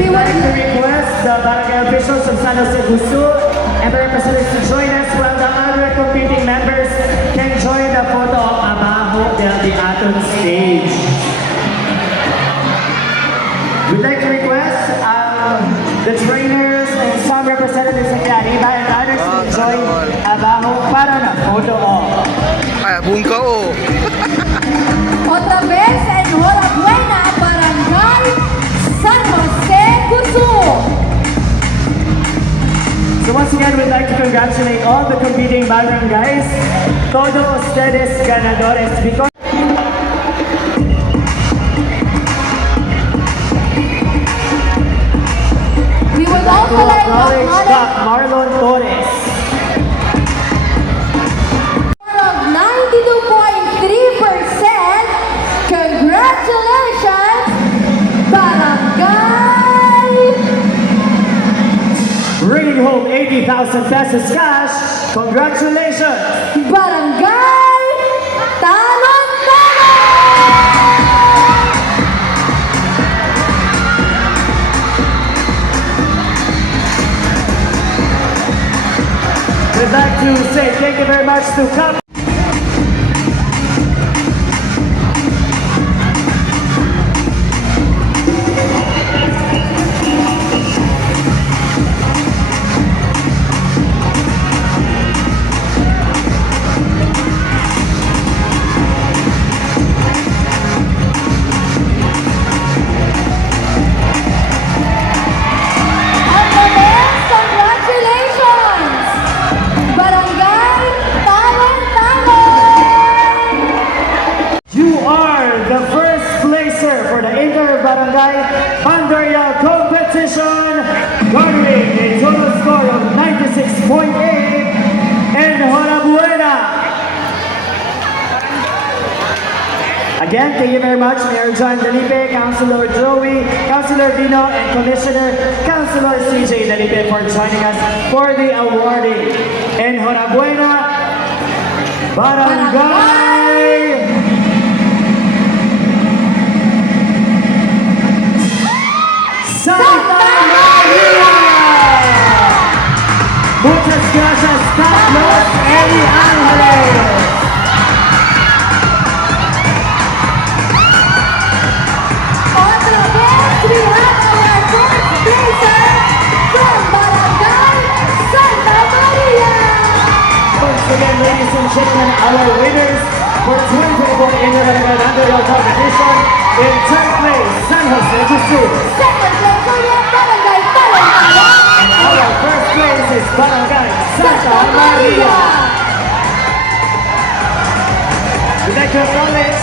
We'd like to request the barangay officials of San Jose Gusu and the representatives to join us while the other competing members can join the photo of Abajo del Aton stage. We'd like to request the trainers and some representatives of Arriba and others to join Abajo para na photo op. Ay, bungkao. Otra vez enhorabuena, Barangay San Jose Gusu. So once again, we'd like to congratulate all the competing barangays. Todos ustedes ganadores because We would to also like to acknowledge acknowledge Doc Marlon Torres. of 92.3%. Congratulations, Barangay! Bringing home 80,000 pesos cash. Congratulations! Barangay Talon We'd like to say thank you very much to Cup. Congratulations! Barangay Talon! You are the first placer for the Inter-Barangay Pandaria competition, garnering a total score of 96.8. Enhorabuena! Again, thank you very much, Mayor John Dalipe, Councilor Joey, Councilor Dino, and Commissioner Councilor CJ Dalipe for joining us for the awarding. Enhorabuena, Barangay! Santa Maria! Muchas gracias, Carlos Eli Angeles! Otra vez, we have our first placer from Barangay Santa Maria. Once again, ladies and gentlemen, our winners for 2024 Inter-Barangay Pandaria competition in 10th place, San Jose Gusu. Second placer, Barangay Talon. And our first place is Barangay Santa Maria. We'd like to acknowledge